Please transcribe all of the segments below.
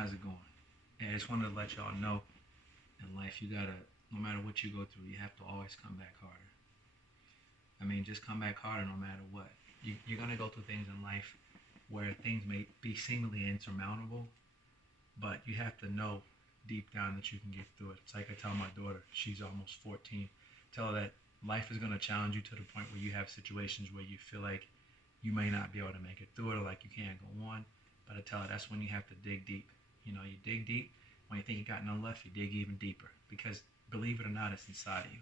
How's it going? And I just wanted to let y'all know in life, you gotta, no matter what you go through, you have to always come back harder. I mean, just come back harder no matter what. You're gonna go through things in life where things may be seemingly insurmountable, but you have to know deep down that you can get through it. It's like I tell my daughter, she's almost 14, tell her that life is gonna challenge you to the point where you have situations where you feel like you may not be able to make it through it or like you can't go on. But I tell her that's when you have to dig deep. You dig deep. When you think you got none left, you dig even deeper. Because believe it or not, it's inside of you.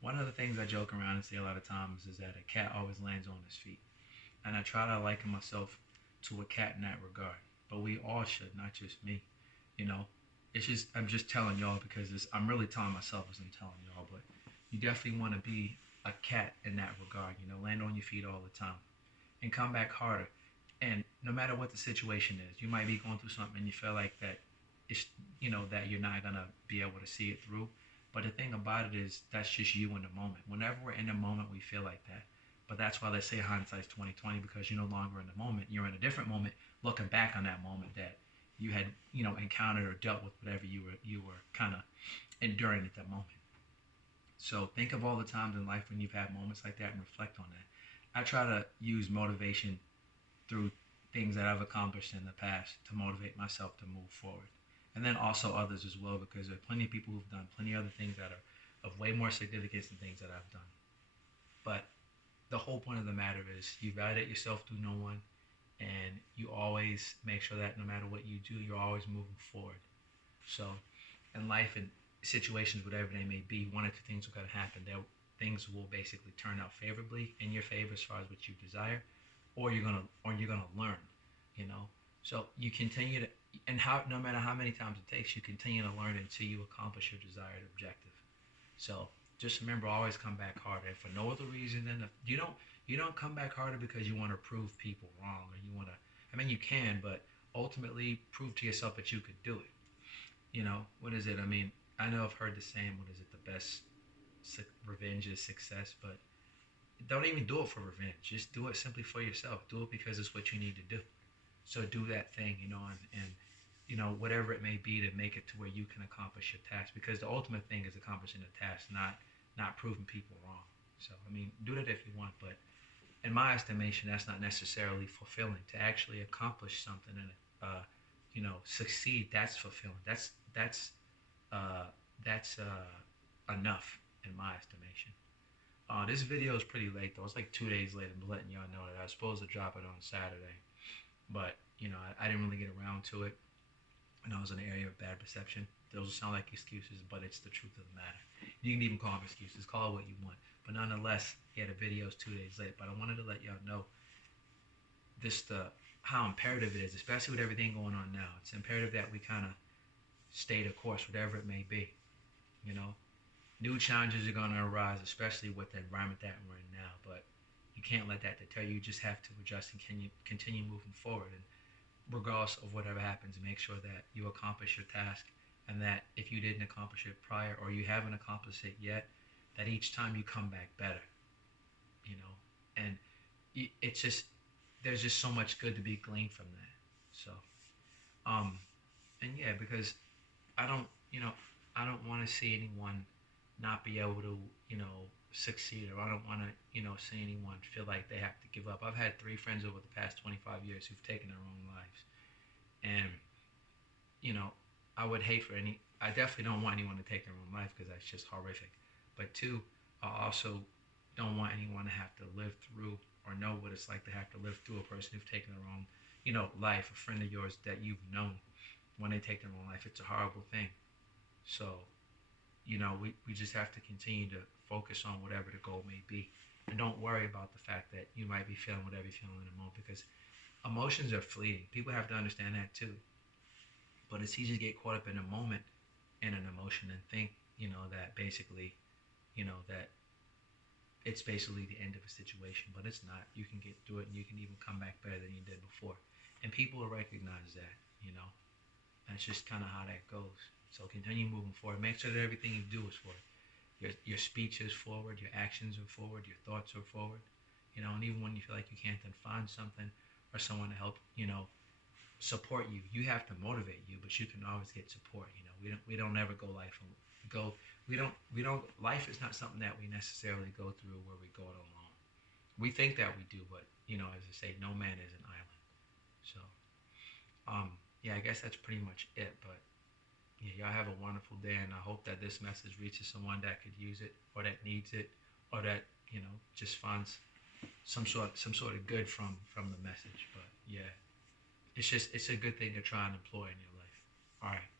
One of the things I joke around and say a lot of times is that a cat always lands on his feet. And I try to liken myself to a cat in that regard. But we all should, not just me. You know, it's just I'm just telling y'all because I'm really telling myself as I'm telling y'all. But you definitely want to be a cat in that regard. Land on your feet all the time and come back harder. And no matter what the situation is, you might be going through something and you feel like that it's that you're not gonna be able to see it through. But the thing about it is that's just you in the moment. Whenever we're in the moment, we feel like that. But that's why they say hindsight's 2020 because you're no longer in the moment. You're in a different moment, looking back on that moment that you had encountered or dealt with whatever you were kind of enduring at that moment. So think of all the times in life when you've had moments like that and reflect on that. I try to use motivation through things that I've accomplished in the past to motivate myself to move forward. And then also others as well, because there are plenty of people who've done plenty of other things that are of way more significance than things that I've done. But the whole point of the matter is you validate yourself through no one, and you always make sure that no matter what you do, you're always moving forward. So in life and situations, whatever they may be, one or two things are going to happen. Things will basically turn out favorably in your favor as far as what you desire, or you're gonna learn, you know. So you continue to, and how no matter how many times it takes, you continue to learn until you accomplish your desired objective. So just remember, always come back harder, and for no other reason than you don't come back harder because you want to prove people wrong or you want to. I mean, you can, but ultimately prove to yourself that you could do it. What is it? I mean, I know I've heard the saying, what is it? The best revenge is success, but don't even do it for revenge. Just do it simply for yourself. Do it because it's what you need to do. So do that thing, and whatever it may be to make it to where you can accomplish your task. Because the ultimate thing is accomplishing the task, not proving people wrong. So I mean, do that if you want, but in my estimation, that's not necessarily fulfilling. To actually accomplish something and succeed, that's fulfilling. Uh, that's enough in my estimation. This video is pretty late though. It's like 2 days late. I'm letting y'all know that I was supposed to drop it on Saturday, but I didn't really get around to it, and I was in an area of bad perception. Those will sound like excuses, but it's the truth of the matter. You can even call them excuses. Call it what you want, but nonetheless, yeah, the video is 2 days late. But I wanted to let y'all know this the how imperative it is, especially with everything going on now. It's imperative that we kind of stay the course, whatever it may be. You know, New challenges are going to arise, especially with the environment that we're in now. But you can't let that deter you. You just have to adjust and continue moving forward. And regardless of whatever happens, make sure that you accomplish your task, and that if you didn't accomplish it prior or you haven't accomplished it yet, that each time you come back better. You know, and it's just there's just so much good to be gleaned from that. So, um, and yeah, because I don't, you know, I don't want to see anyone not be able to, succeed, or I don't want to, see anyone feel like they have to give up. I've had three friends over the past 25 years who've taken their own lives, and you know, I definitely don't want anyone to take their own life because that's just horrific. But two, I also don't want anyone to have to live through or know what it's like to have to live through a person who's taken their own, life, a friend of yours that you've known when they take their own life. It's a horrible thing. So, we just have to continue to focus on whatever the goal may be. And don't worry about the fact that you might be feeling whatever you're feeling in the moment, because emotions are fleeting. People have to understand that too. But it's easy to get caught up in a moment in an emotion and think, that basically, that it's basically the end of a situation. But it's not. You can get through it and you can even come back better than you did before. And people will recognize that, That's just kind of how that goes. So continue moving forward. Make sure that everything you do is forward. Your speech is forward. Your actions are forward. Your thoughts are forward. And even when you feel like you can't, then find something or someone to help, support you. You have to motivate you, but you can always get support. We don't ever go life go. We don't. Life is not something that we necessarily go through where we go it alone. We think that we do, but as I say, no man is an island. So, yeah, I guess that's pretty much it. But yeah, y'all have a wonderful day, and I hope that this message reaches someone that could use it, or that needs it, or that just finds some sort of good from the message. But yeah, it's a good thing to try and employ in your life. All right.